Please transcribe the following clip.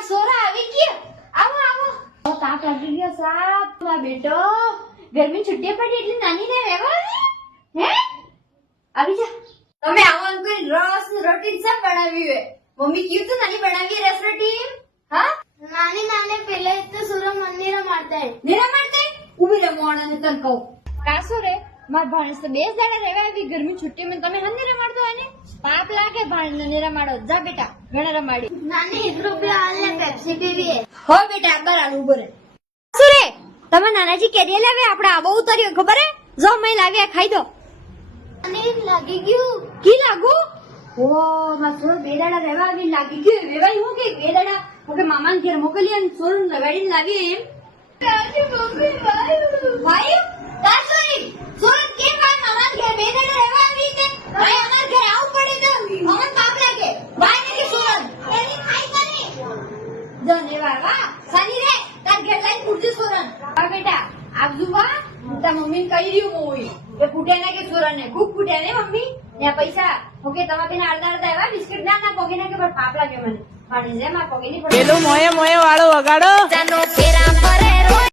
માર સોરા આવી ગયો. આવો આવો. તાપ લાગી ગયો સાપ. માર બેટો ગરમી છૂટી પડી એટલે નાની ને રહેવા હે આવી જા. તમે આવો એમ કોઈ રસ ને રોટી સબ બનાવી હે. મમ્મી ક્યું તો નાની બનાવી રસ રોટી. હા નાની નાને પેલે તો સુરમ મંદિર મારતા હે. નીરા મારતે ઉભી રે મોણા ને તન કહું. કાસો રે માર ભાણેજ તો 2 દાડા રહેવા આવી ગરમી છૂટી માં તમે હંને રમાડતો આને. પાપ લાગે ભાણેજ ને રમાડો. જા બેટા ઘણા રમાડી. નાની 1 રૂપિયા હાલ ને પેપ્સી પીવી હે. હો બેટા બરાબર ઉભો રે. સુરે તમે નાનાજી કેરી લાવે આપણે આબો ઉતર્યો ખબર હે. જો મેં લાવ્યા ખાઈ દો. નાની લાગી ગયું. કી લાગુ? ઓ માર સોર 2 દાડા રહેવા આવી લાગી ગયું. વેવાઈ હું કે 2 દાડા ઓકે મામાન ઘેર મોકલી અને સોર લગાડીને લાવી એમ. આજે મમ્મી ભાઈ તાસોરી સોર કે મામાન ઘેર 2 દાડા રહેવા આવી તે ભાઈ અમાર ઘેર આવું પડે તો અમન પાપ લાગે. ભાઈ ને કે સોર એની ખાઈ કરે ધન્યવાદ વાહ સાની રે તાર ઘેર લઈને પૂછજો સોરન. હા બેટા આપજુ વા તા મમ્મીને કહી રહ્યું મોઈ કે ફૂટ્યા ના કે સોરને ખૂબ ફૂટ્યા ને મમ્મી ને પૈસા ઓકે તમા બેને અડધા અડધા એવા બિસ્કિટ ના પોગે ના કે પર પાપ લાગે મને પાણી જે માં પોગે ની પેલું મોયે મોયે વાળો વગાડો.